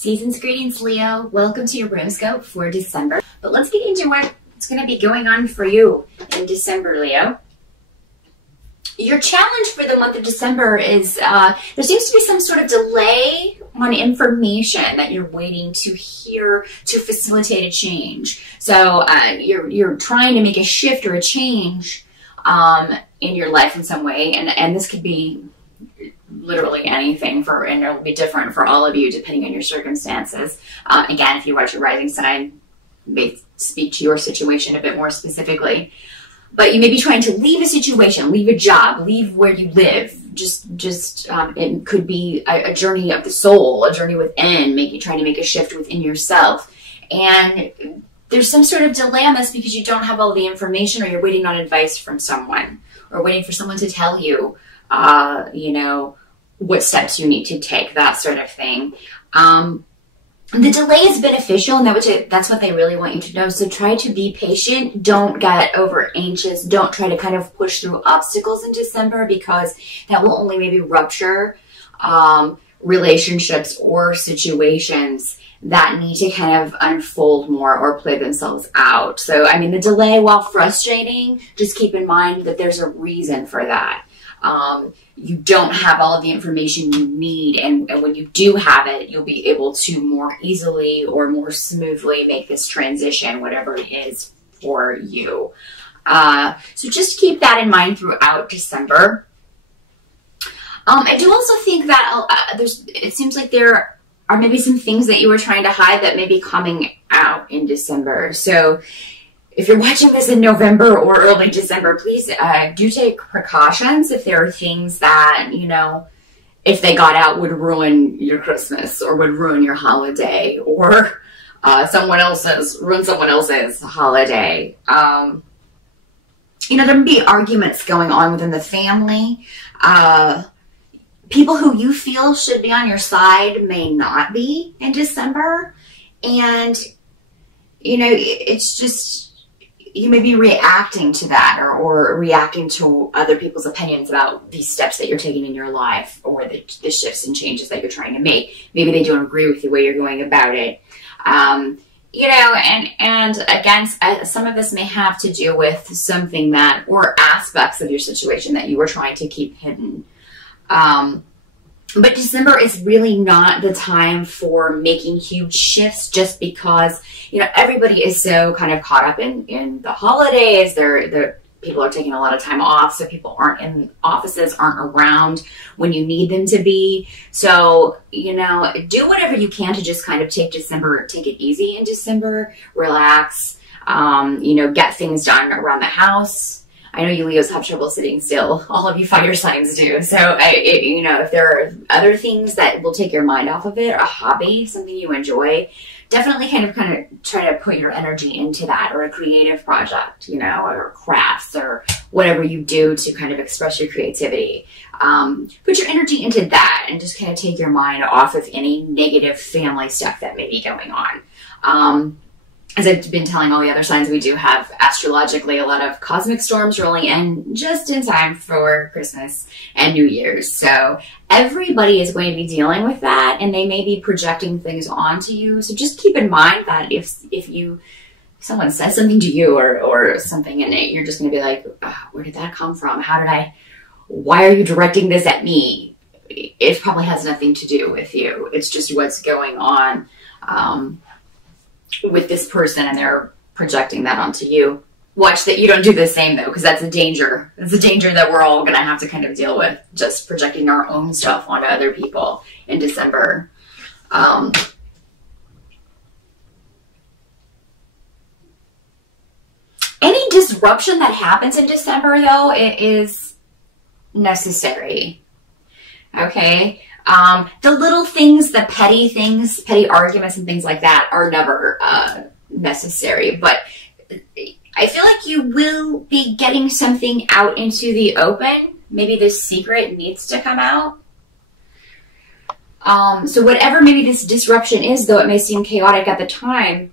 Season's greetings, Leo. Welcome to your horoscope for December. But let's get into what's going to be going on for you in December, Leo. Your challenge for the month of December is there seems to be some sort of delay on information that you're waiting to hear to facilitate a change. So you're trying to make a shift or a change in your life in some way, and this could be literally anything and it'll be different for all of you depending on your circumstances. Again, if you watch your rising sign, may speak to your situation a bit more specifically. But you may be trying to leave a situation, leave a job, leave where you live. It could be a journey of the soul, a journey within, trying to make a shift within yourself. And there's some sort of delay on this because you don't have all the information, or you're waiting on advice from someone, or waiting for someone to tell you, what steps you need to take, that sort of thing. The delay is beneficial, and that's what they really want you to know. So try to be patient. Don't get over anxious. Don't try to kind of push through obstacles in December, because that will only maybe rupture relationships or situations that need to kind of unfold more or play themselves out. So, I mean, the delay, while frustrating, just keep in mind that there's a reason for that. You don't have all of the information you need, and when you do have it, you'll be able to more easily or more smoothly make this transition, whatever it is for you. So just keep that in mind throughout December. I do also think that it seems like there are maybe some things that you were trying to hide that may be coming out in December. So if you're watching this in November or early December, please do take precautions if there are things that, if they got out, would ruin your Christmas or would ruin your holiday, or ruin someone else's holiday. There may be arguments going on within the family. People who you feel should be on your side may not be in December. And, it's just, you may be reacting to that, or reacting to other people's opinions about these steps that you're taking in your life, or the shifts and changes that you're trying to make. Maybe they don't agree with the way you're going about it. And again, some of this may have to do with something or aspects of your situation that you were trying to keep hidden. But December is really not the time for making huge shifts, just because, everybody is so kind of caught up in the holidays. People are taking a lot of time off, so people aren't in offices, aren't around when you need them to be. So, do whatever you can to just kind of take it easy in December, relax, get things done around the house. I know you Leos have trouble sitting still. All of you fire signs do. So, if there are other things that will take your mind off of it, or a hobby, something you enjoy, definitely kind of try to put your energy into that, or a creative project, or crafts, or whatever you do to kind of express your creativity. Put your energy into that, and just kind of take your mind off of any negative family stuff that may be going on. As I've been telling all the other signs, we do have astrologically a lot of cosmic storms rolling in just in time for Christmas and New Year's. So everybody is going to be dealing with that, and they may be projecting things onto you. So just keep in mind that if someone says something to you or something in it, you're just going to be like, oh, where did that come from? Why are you directing this at me? It probably has nothing to do with you. It's just what's going on with this person, and they're projecting that onto you. Watch that you don't do the same, though, because that's a danger. It's a danger that we're all going to have to kind of deal with, just projecting our own stuff onto other people in December. Any disruption that happens in December, though, it is necessary. Okay? The little things, the petty arguments and things like that are never necessary. But I feel like you will be getting something out into the open. Maybe this secret needs to come out. So whatever maybe this disruption is, though it may seem chaotic at the time,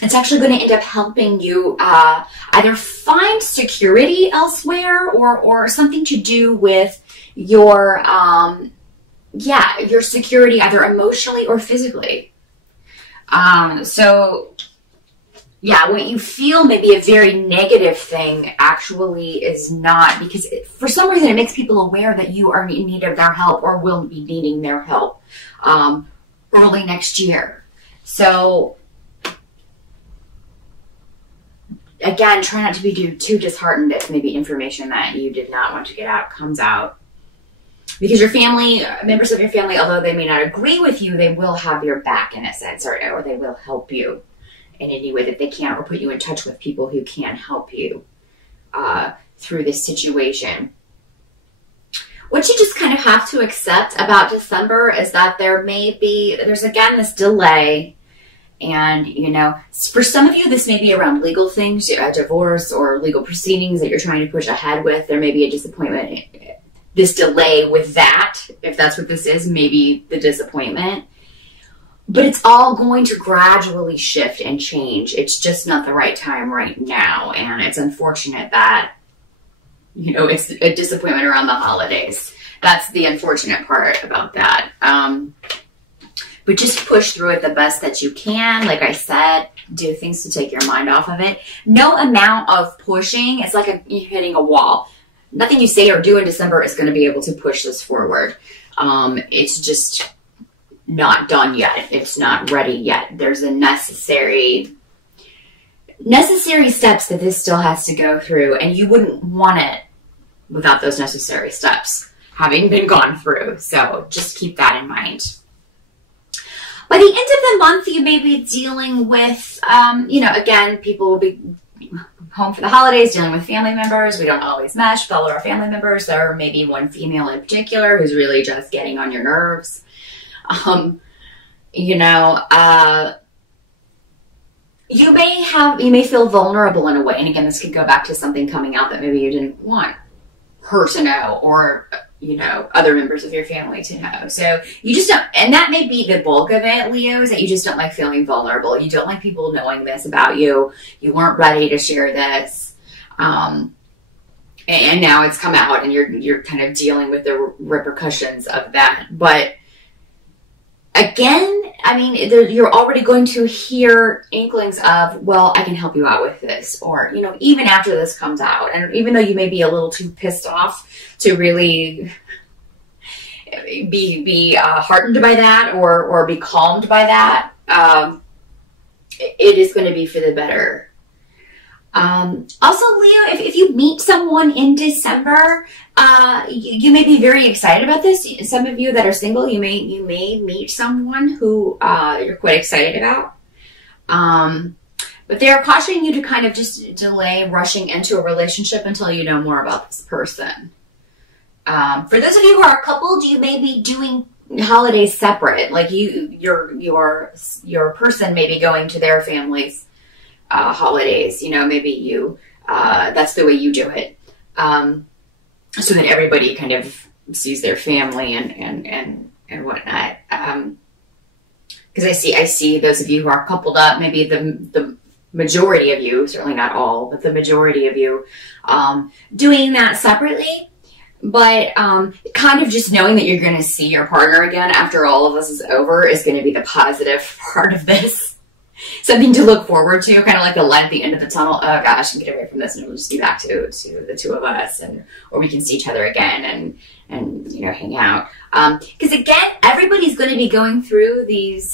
it's actually going to end up helping you either find security elsewhere, or something to do with your yeah, your security, either emotionally or physically. So yeah, what you feel may be a very negative thing actually is not, because for some reason it makes people aware that you are in need of their help or will be needing their help early next year. So again, try not to be too disheartened if maybe information that you did not want to get out comes out. Because your family, members of your family, although they may not agree with you, they will have your back in a sense, or they will help you in any way that they can, or put you in touch with people who can help you through this situation. What you just kind of have to accept about December is that there's again this delay. And, you know, for some of you, this may be around legal things, a divorce or legal proceedings that you're trying to push ahead with. There may be a disappointment, this delay with that, if that's what this is, maybe the disappointment. But it's all going to gradually shift and change. It's just not the right time right now. And it's unfortunate that, you know, it's a disappointment around the holidays. That's the unfortunate part about that. But just push through it the best that you can. Like I said, do things to take your mind off of it. No amount of pushing, it's like you're hitting a wall. Nothing you say or do in December is going to be able to push this forward. It's just not done yet. It's not ready yet. There's a necessary steps that this still has to go through, and you wouldn't want it without those necessary steps having been gone through. So just keep that in mind. By the end of the month, you may be dealing with, you know, again, people will be home for the holidays, dealing with family members. We don't always mesh with all of our family members. There may be one female in particular who's really just getting on your nerves. You know, you may feel vulnerable in a way. And again, this could go back to something coming out that maybe you didn't want her to know, or, you know, other members of your family to know. So you just don't, and that may be the bulk of it, Leo, is that you just don't like feeling vulnerable. You don't like people knowing this about you. You weren't ready to share this. And now it's come out and you're kind of dealing with the repercussions of that. But again, I mean, you're already going to hear inklings of, well, I can help you out with this. Or, you know, even after this comes out, and even though you may be a little too pissed off to really be heartened by that or be calmed by that, it is going to be for the better. Also, Leo, if you meet someone in December, you may be very excited about this. Some of you that are single, you may meet someone who you're quite excited about. But they're cautioning you to kind of just delay rushing into a relationship until you know more about this person. For those of you who are coupled, you may be doing holidays separate. Like your person may be going to their family's holidays. You know, maybe you that's the way you do it, so that everybody kind of sees their family and whatnot. Because I see those of you who are coupled up, maybe the majority of you, certainly not all, but the majority of you doing that separately. But kind of just knowing that you're going to see your partner again after all of this is over is going to be the positive part of this. Something to look forward to, kind of like the light at the end of the tunnel. Oh gosh, I can get away from this and we'll just be back to the two of us, or we can see each other again and you know, hang out. Because again, everybody's going to be going through these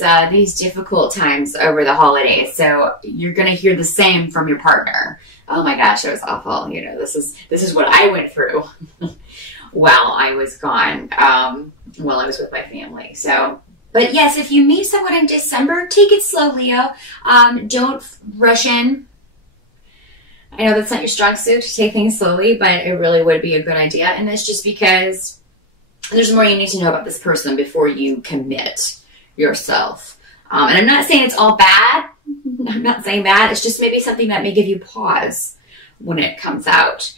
difficult times over the holidays, so you're going to hear the same from your partner. Oh my gosh, it was awful. You know, this is what I went through while I was gone, while I was with my family. So. But yes, if you meet someone in December, take it slow, Leo. Don't rush in. I know that's not your strong suit, to take things slowly, but it really would be a good idea. And it's just because there's more you need to know about this person before you commit yourself. And I'm not saying it's all bad. I'm not saying that. It's just maybe something that may give you pause when it comes out.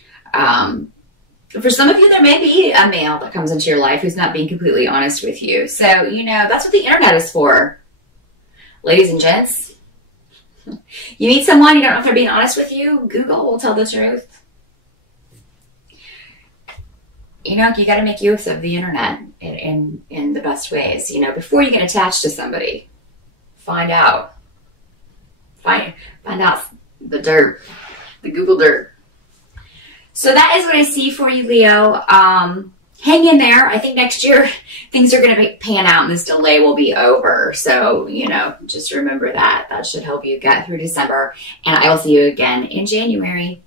For some of you, there may be a male that comes into your life who's not being completely honest with you. So, you know, that's what the internet is for. Ladies and gents, you meet someone, you don't know if they're being honest with you, Google will tell the truth. you know, you got to make use of the internet in the best ways. You know, before you get attached to somebody, find out the dirt, the Google dirt. So that is what I see for you, Leo. Hang in there. I think next year things are going to pan out and this delay will be over. So, you know, just remember that. That should help you get through December. And I will see you again in January.